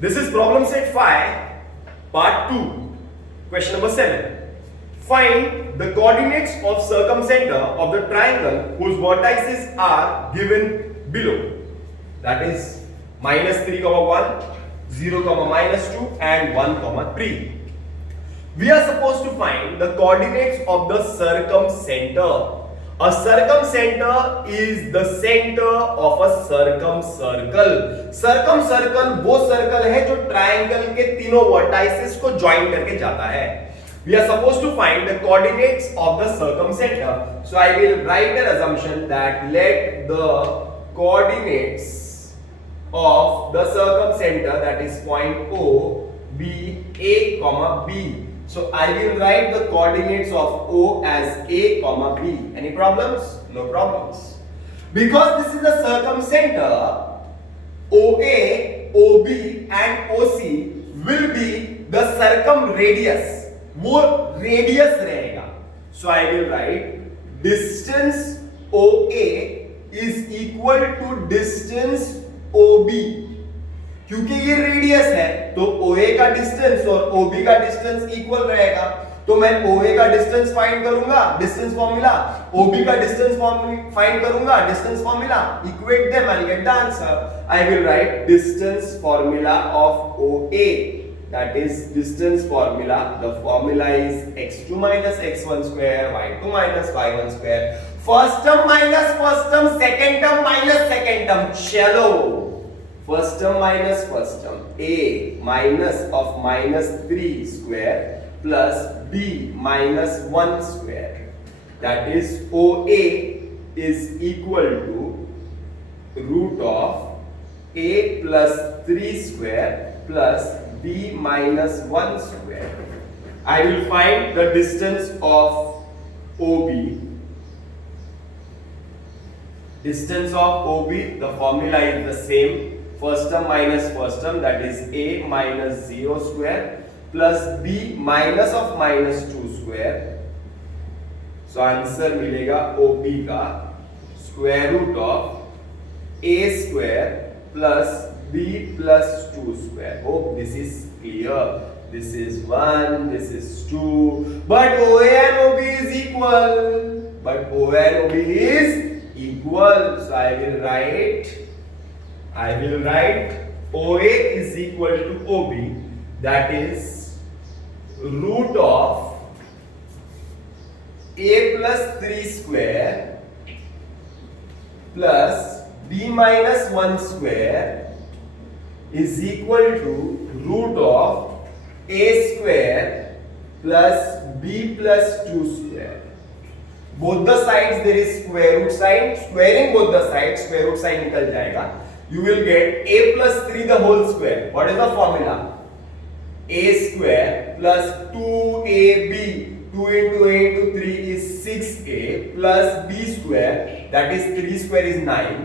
This is problem set 5, part 2, question number 7. Find the coordinates of circumcenter of the triangle whose vertices are given below. That is -3, 1, 0, -2 and 1, 3. We are supposed to find the coordinates of the circumcenter. A circumcenter is the center of a circumcircle. circumcircle वो circle है जो triangle के तीनों vertices को join करके जाता है. We are supposed to find the coordinates of the circumcenter. So I will write an assumption that let the coordinates of the circumcenter, that is point O, be A, B. So I will write the coordinates of O as A, B. Any problems? No problems. Because this is the circumcenter, OA, OB and OC will be the circumradius. वो radius रहेगा. So I will write distance OA is equal to distance OB. क्योंकि ये radius है तो OA का distance और OB का distance equal रहेगा. तो मैं OA का डिस्टेंस फाइंड करूंगा, डिस्टेंस फॉर्मूला, OB का डिस्टेंस फाइंड करूंगा, distance formula, equate them and get the answer. I will write distance formula of OA. That is distance formula. The formula is x2 minus x1 square, y2 minus y1 square. First term minus first term, second term minus second term. चलो first term minus first term, a minus of -3 square plus b minus 1 square, that is OA is equal to root of a plus 3 square plus b minus 1 square. I will find the distance of OB. Distance of OB, the formula is the same. First term minus first term, that is a minus 0 square plus b minus of -2 square. So answer मिलेगा OB का square root of a square plus b plus 2 square. Hope this is clear. This is 1, this is 2, but OA and OB is equal. But OA and OB is equal. So I will write OA is equal to OB, that is root of a plus 3 square plus b minus 1 square is equal to root of a square plus b plus 2 square. Both the sides there is square root sign. Squaring both the sides, square root sign निकल जाएगा. You will get a plus 3 the whole square. What is the formula? A square plus 2ab. 2 into a into 3 is 6a plus b square, that is 3 square is 9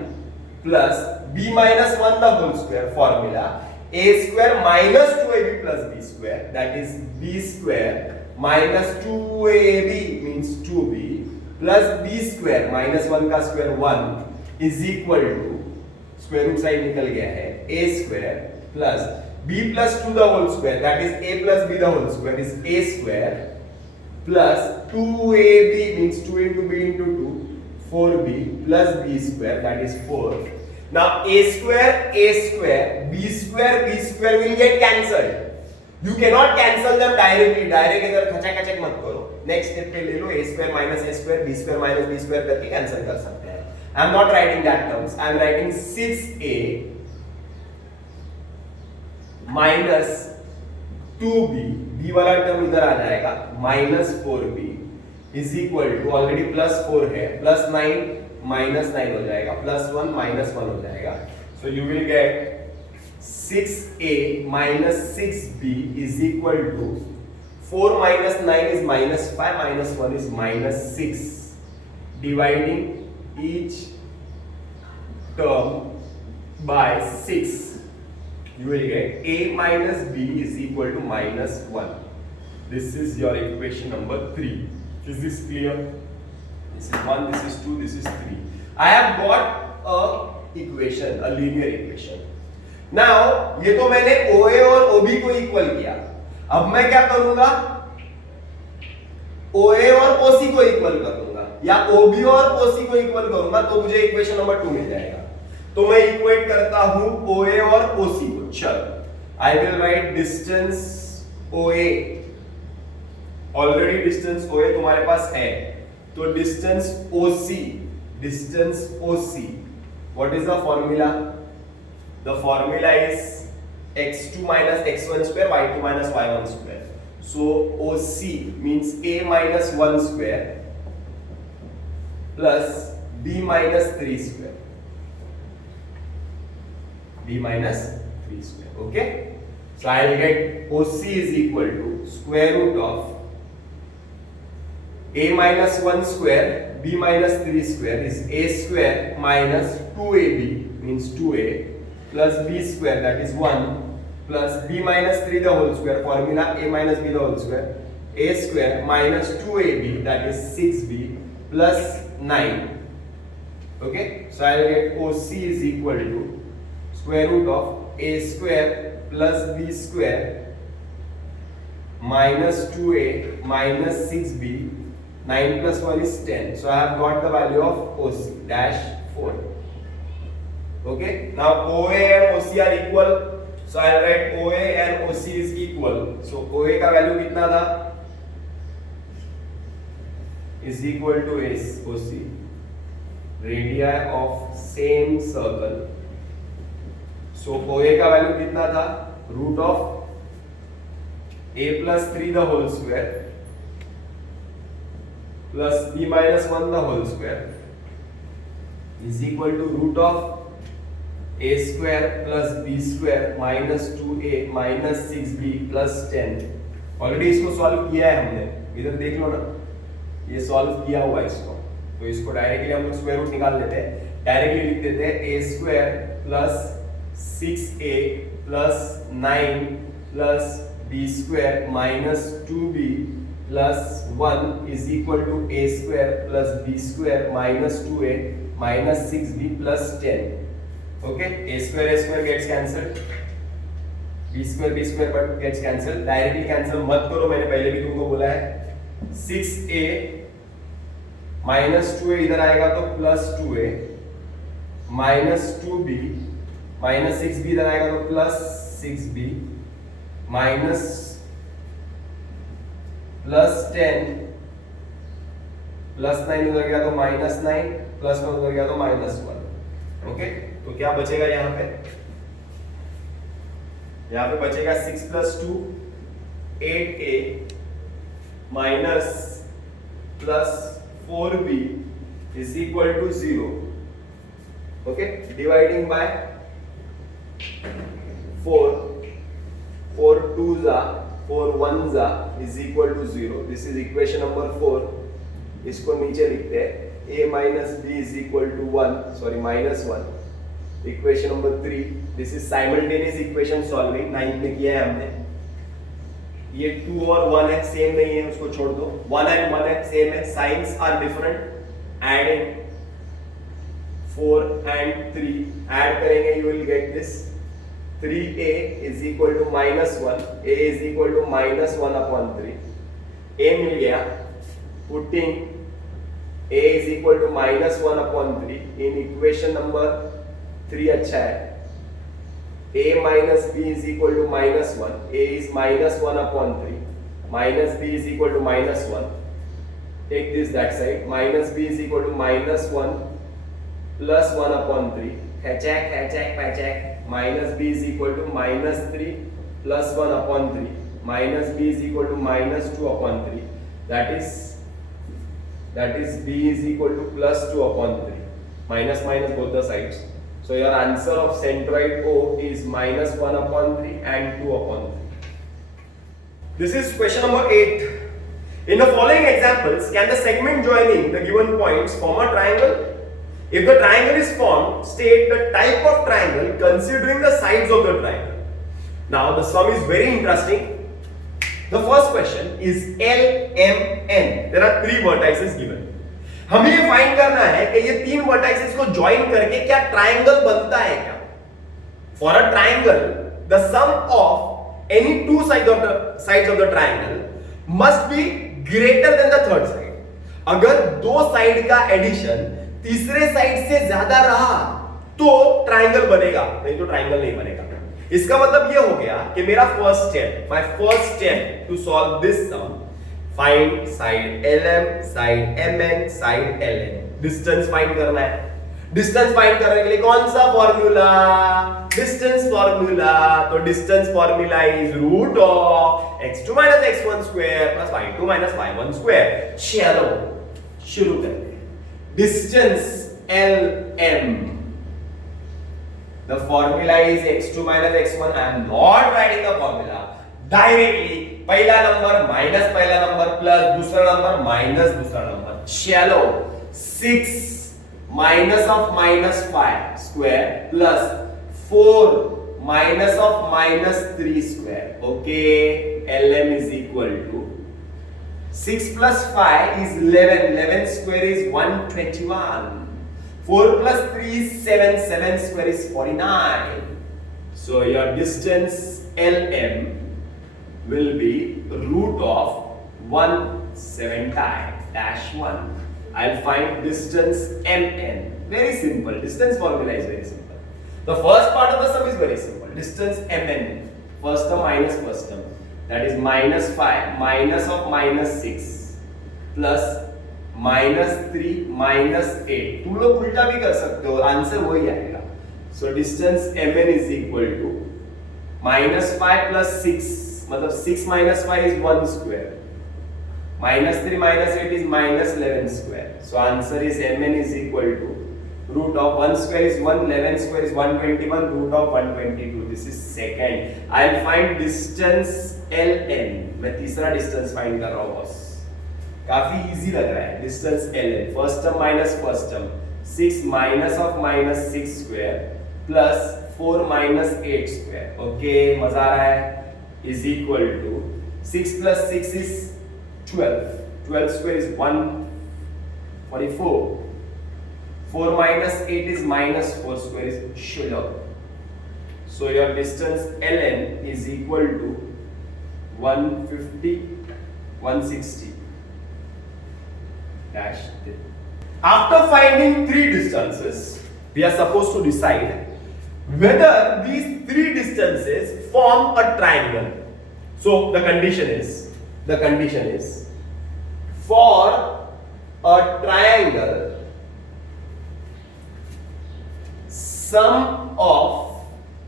plus b minus 1 the whole square. Formula a square minus 2ab plus b square, that is b square minus 2ab means 2b plus b square minus 1 का square 1 is equal to square root side निकल गया है a square plus b plus 2 the whole square, that is a plus b the whole square is a square plus 2ab means 2 into b into 2, 4b plus b square, that is 4. Now a square b square will get cancelled. You cannot cancel them directly. Direct इधर खचाखचक मत करो. Next step पे ले लो a square minus a square b square minus b square करके cancel कर सकते हैं. I am not writing that terms. I am writing 6a minus 2b. b वाला टर्म इधर आ जाएगा minus 4b is equal to, already plus 4 है, plus 9 minus 9 हो जाएगा, प्लस 1 माइनस 1 हो जाएगा. So you will get 6a minus 6b is equal to 4 minus 9 is minus 5 minus 1 is minus 6. Dividing each term by 6, you will get a minus b is equal to minus 1. This is your equation number 3. Is this clear? This is 1, this is 2, this is 3. I have got a equation, a linear equation. Now ये तो मैंने OA और OB को equal किया, अब मैं क्या करूंगा, OA और OC को इक्वल कर दूंगा या OB और OC को इक्वल करूंगा तो मुझे इक्वेशन नंबर 2 मिल जाएगा। तो मैं इक्वेट करता हूं OA और OC को। चल, आई will right distance OA, already distance OA तुम्हारे पास है, तो distance OC, what is the formula? The formula is x2 minus x1 square, y2 minus y1 square. So OC means a minus 1 square plus b minus 3 square. b minus 3 square. Okay? So I'll get OC is equal to square root of a minus 1 square b minus 3 square is a square minus 2ab means 2a plus b square that is 1 plus b minus 3 the whole square, formula a minus b the whole square, a square minus 2ab that is 6b plus 9. Okay, so I will get OC is equal to square root of a square plus b square minus 2a minus 6b, 9 plus 1 is 10. So I have got the value of OC dash 4. Okay, now OA and OC are equal. So I will write OA and OC is equal. So OA का value कितना था? Is equal to OC, radii of same circle. So OA का value कितना था? Root of a plus 3 the whole square plus b minus 1 the whole square is equal to root of a square plus b square minus 2a minus 6b plus 10. Already इसको solve किया है हमने, इधर देख लो ना, ये सॉल्व किया हुआ है इसको, तो इसको डायरेक्टली हम लोग स्क्वायर रूट निकाल लेते हैं, डायरेक्टली लिख देते हैं a square plus 6a plus 9 plus b square minus 2b plus 1 is equal to a square plus b square minus 2a minus 6b plus 10. Okay, a square gets cancelled, b square but gets cancelled, directly cancel मत करो, मैंने पहले भी तुमको बोला है। 6a minus 2a इधर आएगा तो plus 2a minus 2b minus 6b इधर आएगा तो plus 6b minus plus 10 plus 9 उधर गया तो माइनस 9 प्लस 1 उधर गया तो माइनस 1। ओके, तो क्या बचेगा यहाँ पे? यहाँ पे बचेगा 6 plus 2 8a minus plus 4b is equal to 0। Okay, dividing by 4 4 2s are 4 1s are is equal to 0. This is equation number 4. इसको नीचे लिखते हैं a minus b is equal to 1, sorry minus 1. Equation number 3. This is simultaneous equation solving. 9 में किया है हमने। ये 2 और 1 है, सेम नहीं है, उसको छोड़ दो। 1 and 1 है, सेम है, signs are different. Adding 4 and 3 add करेंगे, you will get this 3a is equal to minus 1, a is equal to minus 1 upon 3. a मिल गया, putting a is equal to minus 1 upon 3 in equation number 3 अच्छा है। a minus b is equal to minus 1, a is minus 1 upon 3, minus b is equal to minus 1. Take this that side, minus b is equal to minus 1 plus 1 upon 3. Hachak, minus b is equal to minus 3 plus 1 upon 3. Minus b is equal to minus 2 upon 3. That is b is equal to plus 2 upon 3. Minus minus both the sides. So your answer of centroid O is minus 1 upon 3 and 2 upon 3. This is question number 8. In the following examples, can the segment joining the given points form a triangle? If the triangle is formed, state the type of triangle considering the sides of the triangle. Now the sum is very interesting. The first question is LMN. There are 3 vertices given. हमें ये find करना है कि ये 3 vertices को join करके क्या triangle बनता है क्या? For a triangle, the sum of any two sides of the triangle must be greater than the third side. अगर दो साइड का एडिशन तीसरे साइड से ज्यादा रहा तो ट्राइंगल बनेगा, नहीं तो ट्राइंगल नहीं बनेगा। इसका मतलब ये हो गया कि मेरा first step, my first step to solve this sum, find side LM, side MN, side LN। Distance find करना है। डिस्टेंस फाइंड करने के लिए कौन सा फॉर्मूला? Distance formula. तो distance formula is root of x2 minus x1 square plus y2 minus y1 square। चलो शुरू करते हैं। Distance LM, the formula is x2 minus x1। I am not writing the formula directly। पहला number minus पहला number plus दूसरा number minus दूसरा number. चलो 6 minus of minus 5 square plus 4 minus of minus 3 square। Okay, LM is equal to 6 plus 5 is 11, 11 square is 121, 4 plus 3 is 7, 7 square is 49. So your distance LM will be root of 170-1. I'll find distance MN. Very simple. Distance formula is very simple. The first part of the sum is very simple. Distance MN. First term minus first term. That is minus 5 minus of minus 6 plus minus 3 minus 8। तुम लोग उल्टा भी कर सकते हो, answer वही आएगा। So distance MN is equal to minus 5 plus 6, मतलब 6 minus 5 is 1 square, minus 3 minus 8 is minus 11 square। So answer is MN is equal to root of 1 square is 1, 11 square is 121, root of 122। This is second। I'll find distance LN। मैं तीसरा distance find कर रहा हूँ boss, काफी easy लग रहा है। Distance LN, first term minus first term, 6 minus of minus 6 square plus 4 minus 8 square. Okay, मजा आ रहा है। Is equal to 6 plus 6 is 12, 12 square is 144, 4 minus 8 is minus 4 square is 16। So your distance LN is equal to 150, 160 dash 3। After finding three distances, we are supposed to decide whether these three distances form a triangle। So the condition is for a triangle, sum of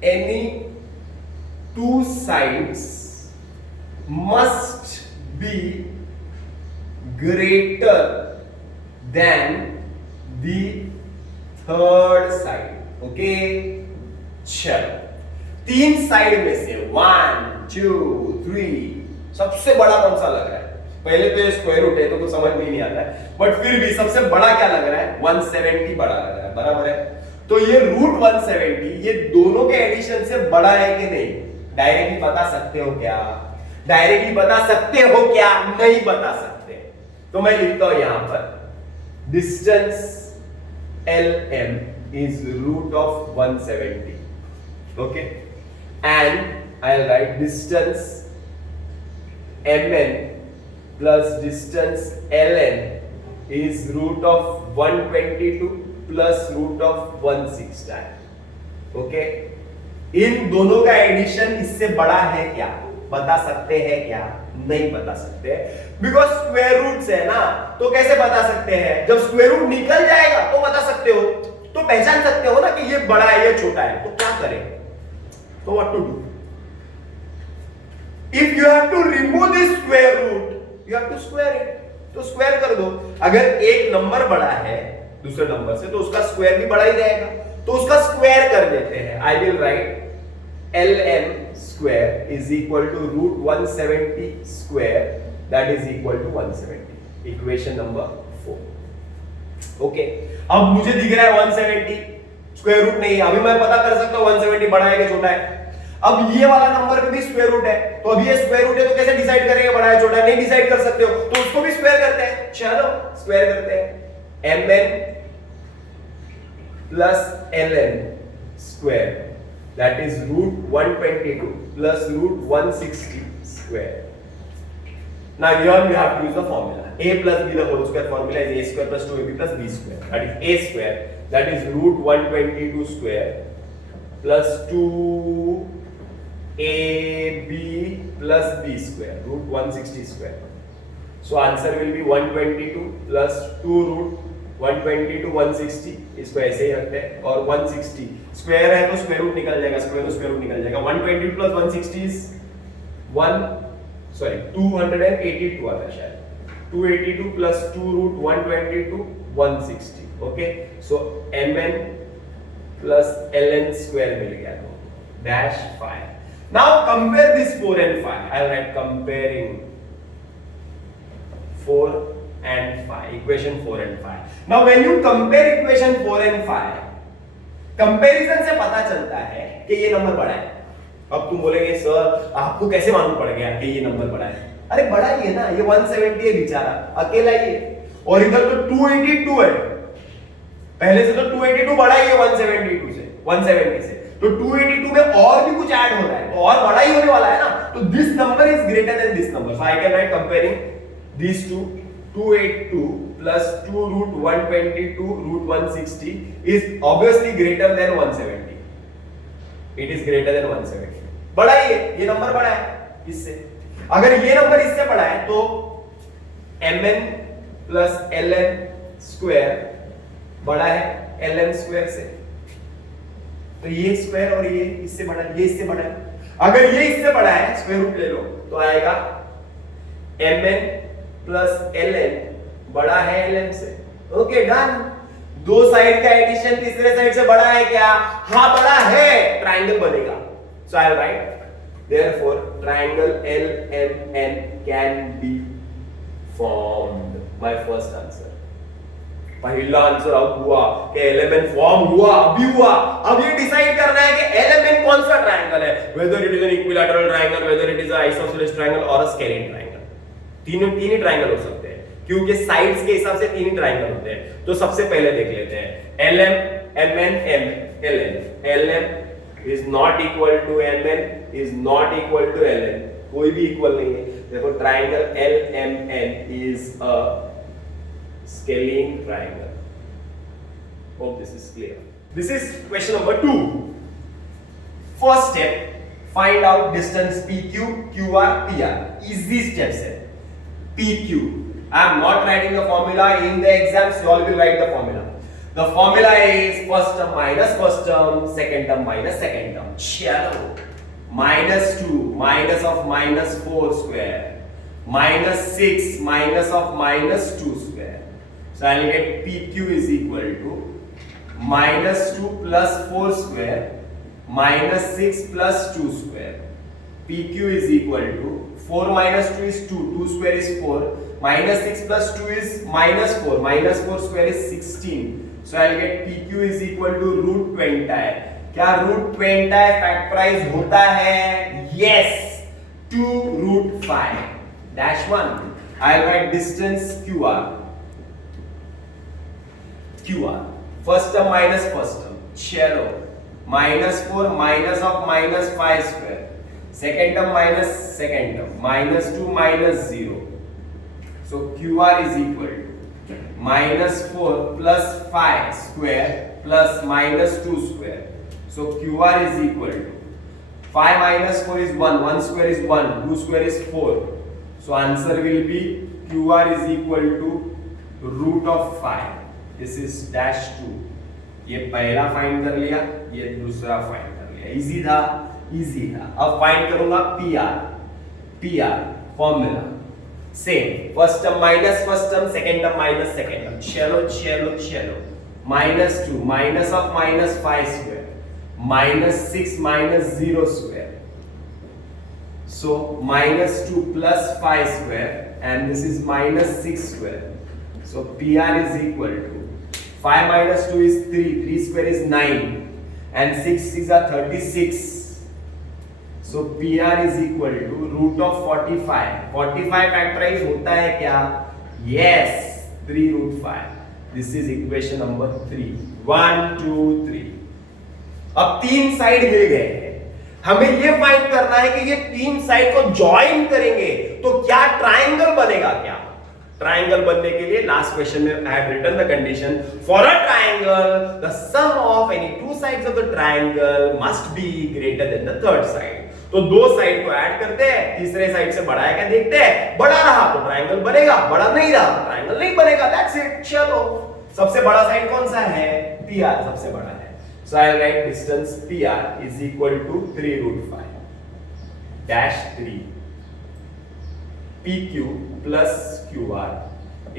any two sides must be greater than the third side। Okay, चलो तीन side में से 1 2 3 सबसे बड़ा कौन सा लग रहा है? पहले तो ये स्क्वायर रूट है तो कुछ समझ में नहीं आता है, बट फिर भी सबसे बड़ा क्या लग रहा है? 170 बड़ा लग रहा है, बराबर है। तो ये रूट 170 ये दोनों के एडिशन से बड़ा है कि नहीं? डायरेक्टली बता सकते हो क्या? डायरेक्टली बता सकते हो क्या? नहीं बता सकते। तो मैं लिखता हूं यहां पर distance LM is root of 170। okay, and I'll write distance MN plus distance LN is root of 122 plus root of 160। okay, इन दोनों का एडिशन इससे बड़ा है क्या? बता सकते हैं क्या? नहीं बता सकते, बिकॉज स्क्वायर रूट है ना। तो कैसे बता सकते हैं? जब स्क्वायर रूट निकल जाएगा तो बता सकते हो, तो पहचान सकते हो ना कि ये बड़ा है ये छोटा है। तो क्या करें? तो what to do? If you have to remove this square root you have to square it. तो स्क्वायर कर दो। अगर एक नंबर बड़ा है दूसरे नंबर से तो उसका स्क्वायर भी बड़ा ही रहेगा, तो उसका स्क्वायर कर देते हैं। आई will right LM square is equal to root 170 square, that is equal to 170। Equation number 4। Okay, अब मुझे दिख रहा है 170 स्क्वायर रूट नहीं है, अभी मैं पता कर सकता हूं 170 बड़ा है कि छोटा है। अब ये वाला नंबर पे भी स्क्वायर रूट है, तो अब ये स्क्वायर रूट है तो कैसे डिसाइड करेंगे बड़ा है छोटा है? नहीं डिसाइड कर सकते हो, तो उसको भी स्क्वायर करते हैं। चलो स्क्वायर करते हैं। MN plus LN square that is root 122 plus root 160 square. Now here you have to use the formula. A plus b the whole square formula is a square plus 2ab plus b square. That is a square, that is root 122 square plus 2ab plus b square, root 160 square. So answer will be 122 plus 2 root 122 160, इसको ऐसे ही रखते हैं, और 160 square है तो square root निकल जाएगा, square तो स्क्वायर रूट निकल जाएगा. 122 plus 160 is 282 आता है शायद. 282 plus 2 root 122 160. ओके, सो mn plus ln square मिल गया तो dash 5. Now compare this 4 and 5. I'll write comparing 4 and 5, equation 4 and 5. Now when you compare equation 4 and 5, comparison से पता चलता है कि ये नंबर बड़ा है. अब तुम बोलेंगे सर आपको कैसे मालूम पड़ गया कि ये नंबर बड़ा है? अरे बड़ा ही है ना, ये 170 है बेचारा, अकेला ही है, और इधर तो 282 है. पहले से तो 282 बड़ा ही है 170 से, तो 282 में और भी कुछ ऐड हो रहा है तो और बड़ा ही होने वाला है ना. तो this number is greater than this number. So I can write comparing these two, 282 plus 2 root 122 root 160 is obviously greater than 170. It is greater than 170. बड़ा ही है, ये नंबर बड़ा है इससे. अगर ये नंबर इससे बड़ा है तो mn plus ln square बड़ा है ln square से. तो ये स्क्वायर और ये इससे बड़ा है, ये इससे बड़ा है. अगर ये इससे बड़ा है, स्क्वायर रूट ले लो तो आएगा mn प्लस ln बड़ा है ln से. Okay done. दो साइड का एडिशन तीसरे साइड से बड़ा है क्या? हाँ बड़ा है, ट्रायंगल बनेगा. So I will write therefore triangle LMN can be formed. My first answer. पहला आंसर अब हुआ कि LMN फॉर्म हुआ, अभी हुआ. अब ये डिसाइड करना है कि LMN कौन सा ट्रायंगल है, whether it is an equilateral triangle, whether it is an isosceles triangle or a scalene triangle. तीन ही ट्रायंगल हो सकते हैं क्योंकि साइड्स के हिसाब से तीन ही ट्रायंगल होते हैं. तो सबसे पहले देख लेते हैं LM MN M LN. LM is not equal to MN is not equal to LN. कोई भी इक्वल नहीं है. देखो triangle LMN is a scalene triangle. Hope this is clear. This is question number 2. First step, find out distance PQ, QR, PR. Easy steps है. PQ. I am not writing the formula in the exams. You all will write the formula. The formula is first term minus first term, second term minus second term. Chalo. Minus 2 minus of minus 4 square minus 6 minus of minus 2 square. So I will get PQ is equal to minus 2 plus 4 square minus 6 plus 2 square. PQ is equal to 4 minus 2 is 2, 2 square is 4, minus 6 plus 2 is minus 4, minus 4 square is 16. So I'll get PQ is equal to root 20. क्या root 20 factorize होता है? Yes, 2 root 5 dash 1. I'll write distance QR. QR. First term minus first term. चलो. Minus 4 minus of minus 5 square. Second term minus second term, minus 2 minus 0. So QR is equal to minus 4 plus 5 square plus minus 2 square. So QR is equal to 5 minus 4 is 1, 1 square is 1, 2 square is 4. So answer will be QR is equal to root of 5. This is dash 2. ये पहला find कर लिया, ये दूसरा find कर लिया. Easy था. अब फाइंड करूंगा PR formula same. First term minus first term, second term minus second term. चलो minus 2 minus of minus 5 square minus 6 minus 0 square. So minus 2 plus 5 square and this is minus 6 square. So PR is equal to 5 minus 2 is 3, 3 square is 9 and 6 is 36. So PR is equal to root of 45. 45 factorize होता है क्या? Yes, 3 root 5. This is equation number 3. 1, 2, 3. अब 3 side मिल गए हैं, हमें ये find करना है कि ये 3 साइड को ज्वाइन करेंगे तो क्या ट्रायंगल बनेगा क्या? ट्रायंगल बनने के लिए लास्ट क्वेश्चन में I have written the condition for a triangle the sum of any two sides of the triangle must be greater than the third side. तो 2 साइड को ऐड करते हैं, तीसरे साइड से बढ़ाया क्या देखते हैं, बड़ा रहा तो ट्रायंगल बनेगा, बड़ा नहीं रहा तो ट्रायंगल नहीं बनेगा, दैट्स इट। चलो सबसे बड़ा साइड कौन सा है? PR सबसे बड़ा है। So I'll write distance PR is equal to 3 root 5 dash 3 PQ plus QR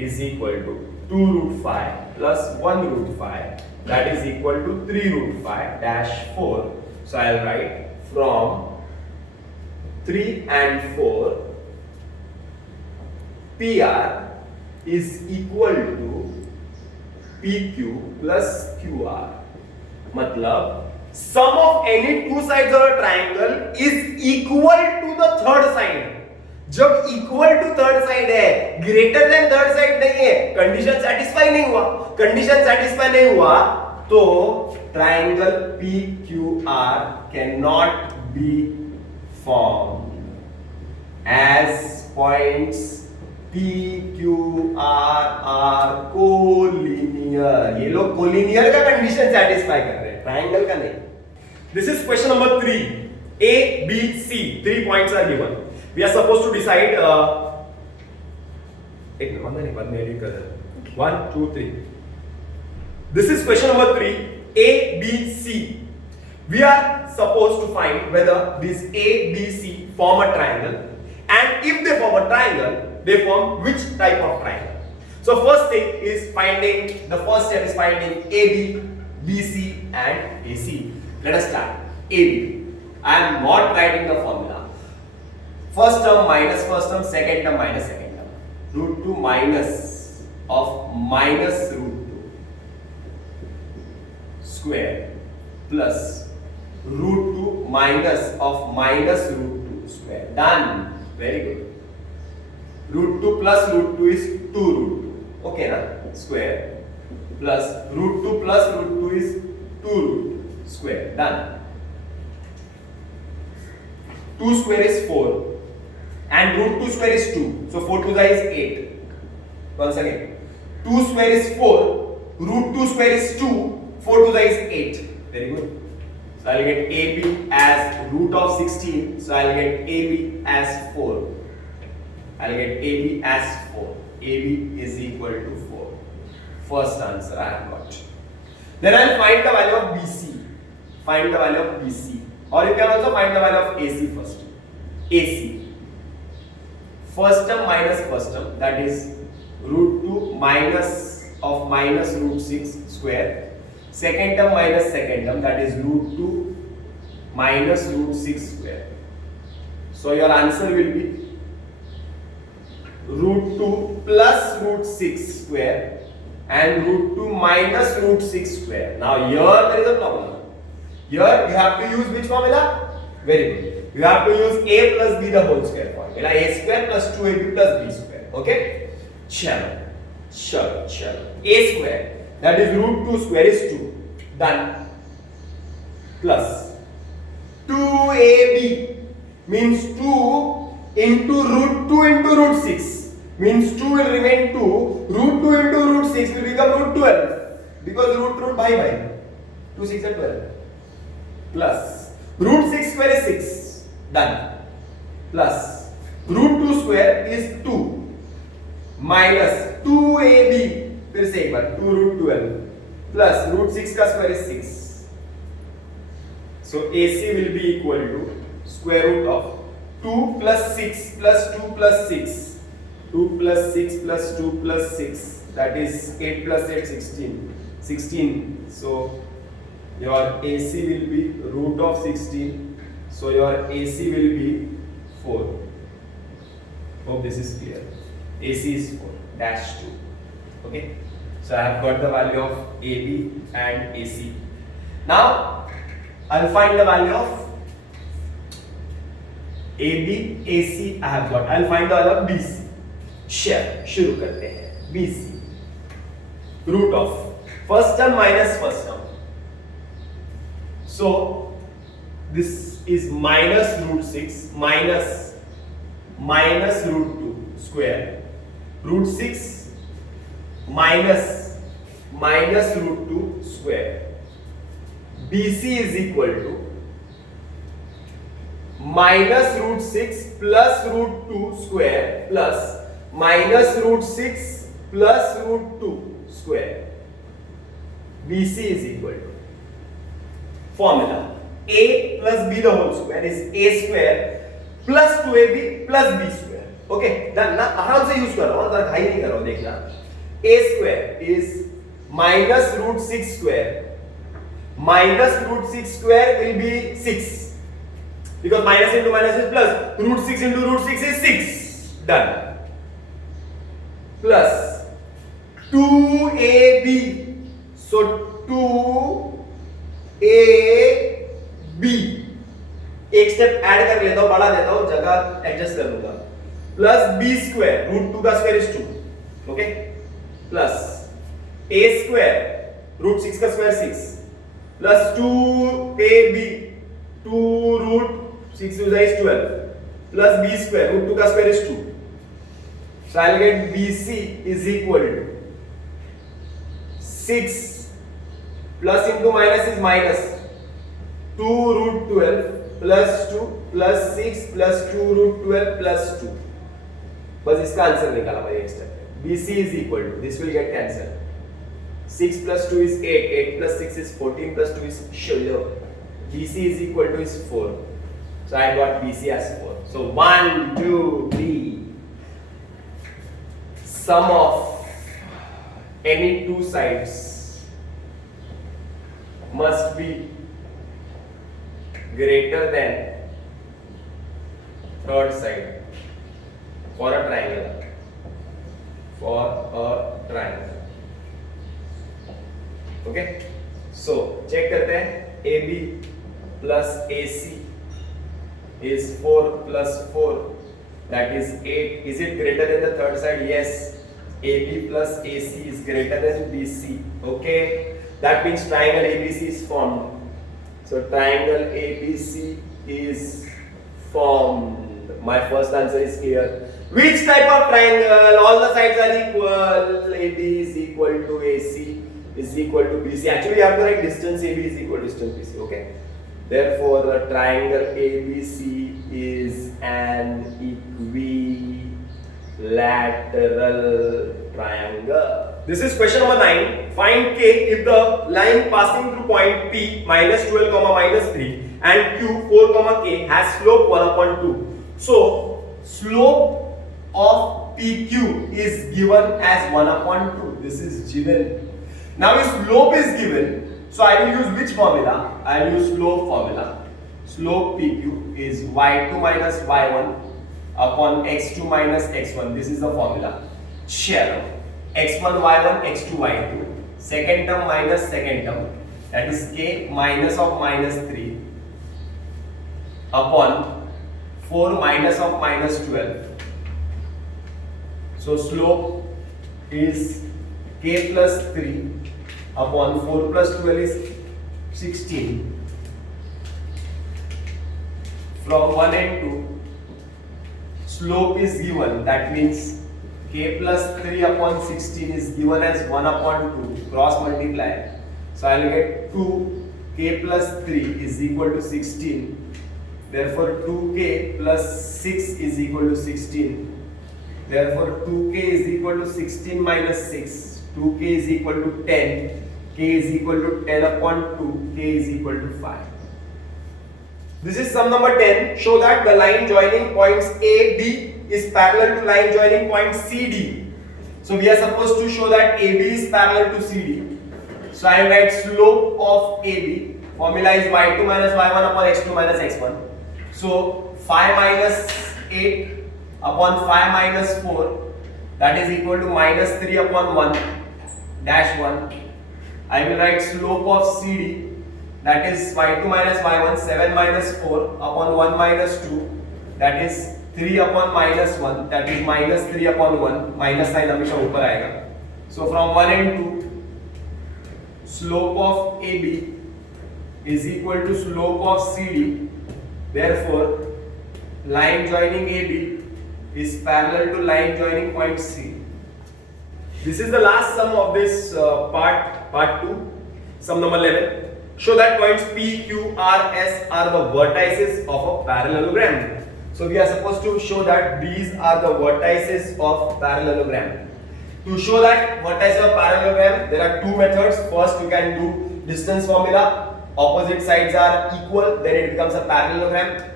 is equal to 2 root 5 plus 1 root 5 that is equal to 3 root 5 dash 4. So I'll write from 3 and 4 PR is equal to PQ plus QR. मतलब sum of any two sides of a triangle is equal to the third side। जब equal to third side है, greater than third side नहीं है, condition satisfy नहीं हुआ, condition satisfy नहीं हुआ तो triangle PQR cannot be formed as points PQR are collinear. ये लोग कोलिनियर का कंडीशन सेटिस्फाई कर रहे हैं, ट्रायंगल का नहीं। This is question number 3 A B C 3 points are given, we are supposed to decide एक मिनट कर 1 2 3 this is question number 3 A B C we are supposed to find whether these A B C form a triangle and if they form a triangle they form which type of triangle. So first thing is finding, the first step is finding AB, BC and AC. Let us start. AB. I am not writing the formula. First term minus first term, second term minus second term. Root 2 minus of minus root 2 square plus root 2 minus of minus root 2 square. Done. Very good. Root 2 plus root 2 is 2 root 2. Okay, na? Square plus root 2 plus root 2 is 2 root 2 square. Done. 2 square is 4 and root 2 square is 2. So 4 2 is 8. Once again, 2 square is 4, root 2 square is 2, 4 2 is 8. Very good. So I'll get AB as root of 16. So I'll get AB as 4. I'll get AB as 4. AB is equal to 4. First answer I have got. Then I'll find the value of BC. Find the value of BC. Or you can also find the value of AC first. AC. First term minus first term, that is root 2 minus of minus root 6 square. Second term minus second term, that is root 2 minus root 6 square. So your answer will be root 2 plus root 6 square and root 2 minus root 6 square. Now here there is a problem. Here you have to use which formula? Very good. You have to use A plus B the whole square formula. A square plus 2AB plus B square. Okay? Chalo. A square, that is root 2 square is 2. Done. Plus 2AB means 2 into root 2 into root 6. Means 2 will remain 2, root 2 into root 6 will become root 12 because root bhai 2 6 are 12 plus root 6 square is 6. Done. Plus root 2 square is 2 minus 2AB फिर से एक बार 2 root 12 plus root 6 का square is 6. So AC will be equal to square root of 2 plus 6 plus 2 plus 6. 2 plus 6 plus 2 plus 6, that is 8 plus 8 16. So your AC will be root of 16. So your AC will be 4. Hope this is clear. AC is 4 dash 2. Okay. So I have got the value of AB and AC. Now I'll find the value of AB, AC. I have got. I'll find the value of BC. शुरू करते हैं। BC root of first term minus first term, So this is minus root 6 minus root 2 square, root 6 minus root 2 square. BC is equal to minus root 6 plus root 2 square plus minus root 6 plus root 2 square. BC is equal to formula A plus B the whole square is A square plus 2AB plus B square. Okay, ना आराम से use करो, और भाई नहीं करो, देखना. A square is minus root 6 square. Minus root 6 square will be 6. Because minus into minus is plus. Root 6 into root 6 is 6. Done. Plus 2AB. So 2AB. एक स्टेप ऐड कर लेता हूं, बढ़ा देता हूं, जगह एडजस्ट कर लूंगा. प्लस B स्क्वायर, रूट 2 का square is 2. Okay, plus A square, root 6 का square 6. Plus 2AB, 2 root 6 is 12, plus B square, root 2 का square is 2. So I'll get BC is equal to 6 plus into minus is minus 2 root 12 plus 2 plus 6 plus 2 root 12 plus 2. बस इसका answer निकाला भाई एक step. BC is equal to, this will get cancelled. 6 plus 2 is 8, 8 plus 6 is 14 plus 2 is 16. BC is equal to is 4. So I got BC as 4. So 1, 2, 3. Sum of any two sides must be greater than third side for a triangle. For a triangle. Okay. So check करते हैं. AB plus AC is 4 plus 4, that is 8. Is it greater than the third side? Yes. AB plus AC is greater than BC. Okay, that means triangle ABC is formed. So triangle ABC is formed. My first answer is clear. Which type of triangle? All the sides are equal. AB is equal to AC is equal to BC. Actually, you have to write distance AB is equal to distance BC. Okay. Therefore, the triangle ABC is an equilateral triangle. This is question number 9. Find K if the line passing through point P minus 12 comma minus 3 and Q 4 comma K has slope 1 upon 2. So, slope of PQ is given as 1 upon 2. This is given. Now, if slope is given, so I will use which formula? I will use slope formula. Slope PQ is y2 minus y1 upon x2 minus x1. This is the formula. Share x1 y1 x2 y2. Second term minus second term. That is k minus of minus 3 upon 4 minus of minus 12. So slope is k plus 3 upon 4 plus 12 is 16. From 1 and 2, slope is given. That means k plus 3 upon 16 is given as 1 upon 2. Cross multiply. So I will get 2 k plus 3 is equal to 16. Therefore 2k plus 6 is equal to 16. Therefore 2k is equal to 16 minus 6. 2k is equal to 10. K is equal to 10 upon 2. K is equal to 5. This is sum number 10. Show that the line joining points A, B is parallel to line joining point CD. So we are supposed to show that AB is parallel to CD. So I will write slope of AB. Formula is y2 minus y1 upon x2 minus x1. So 5 minus 8 upon 5 minus 4, that is equal to minus 3 upon 1 dash 1. I will write slope of CD, that is y2 minus y1, 7 minus 4 upon 1 minus 2, that is 3 upon minus 1, that is minus 3 upon 1. Minus sign हमेशा ऊपर आएगा. So from 1 and 2, slope of AB is equal to slope of CD. Therefore, line joining AB is parallel to line joining point C. This is the last sum of this part 2, sum number 11. Show that points P, Q, R, S are the vertices of a parallelogram. So we are supposed to show that these are the vertices of parallelogram. To show that vertices of parallelogram, there are two methods. First, you can do distance formula. Opposite sides are equal, then it becomes a parallelogram.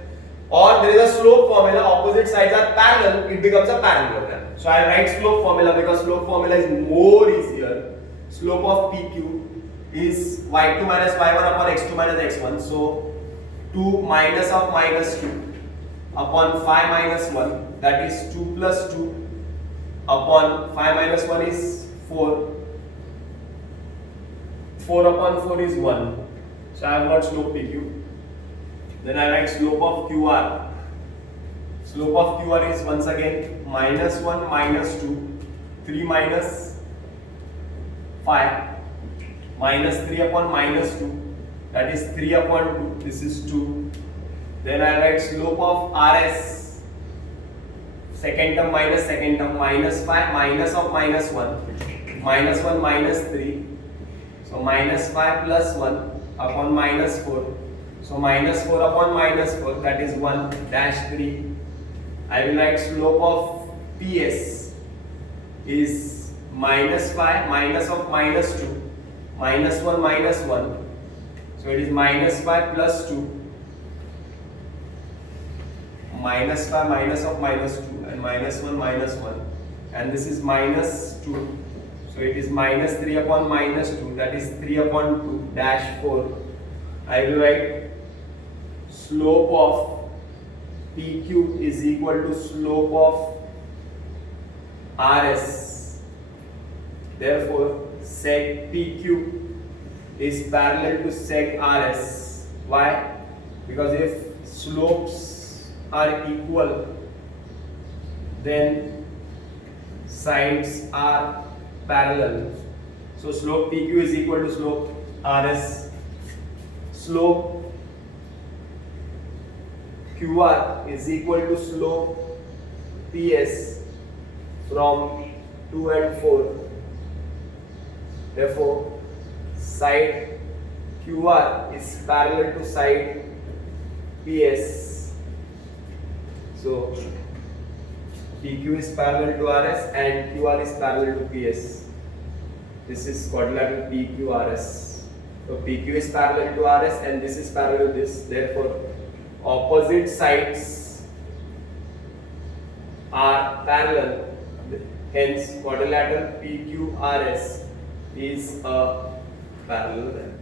Or there is a slope formula. Opposite sides are parallel, it becomes a parallelogram. So I will write slope formula because slope formula is more easier. Slope of PQ is y2 minus y1 upon x2 minus x1. So 2 minus of minus 2 upon 5 minus 1, that is 2 plus 2 upon 5 minus 1 is 4. 4 upon 4 is 1. So I have got slope PQ. Then I write slope of QR. Slope of QR is once again minus 1 minus 2, 3 minus 5, minus 3 upon minus 2, that is 3 upon 2, this is 2. Then I write slope of RS, second term minus 5, minus of minus 1, minus 1 minus 3, so minus 5 plus 1 upon minus 4, so minus 4 upon minus 4, that is 1 dash 3. I will write slope of PS is minus 5, minus of minus 2, minus 1 minus 1, so it is minus 5 plus 2, minus 5 minus of minus 2, and minus 1 minus 1, and this is minus 2, so it is minus 3 upon minus 2, that is 3 upon 2 dash 4. I will write slope of PQ is equal to slope of RS. Therefore, sec PQ is parallel to sec RS. Why? Because if slopes are equal, then sides are parallel. So slope PQ is equal to slope RS. Slope QR is equal to slope PS from 2 and 4. Therefore, side QR is parallel to side PS. So, PQ is parallel to RS and QR is parallel to PS. This is quadrilateral PQRS. So, PQ is parallel to RS and this is parallel to this. Therefore, opposite sides are parallel, hence quadrilateral PQRS is a parallelogram.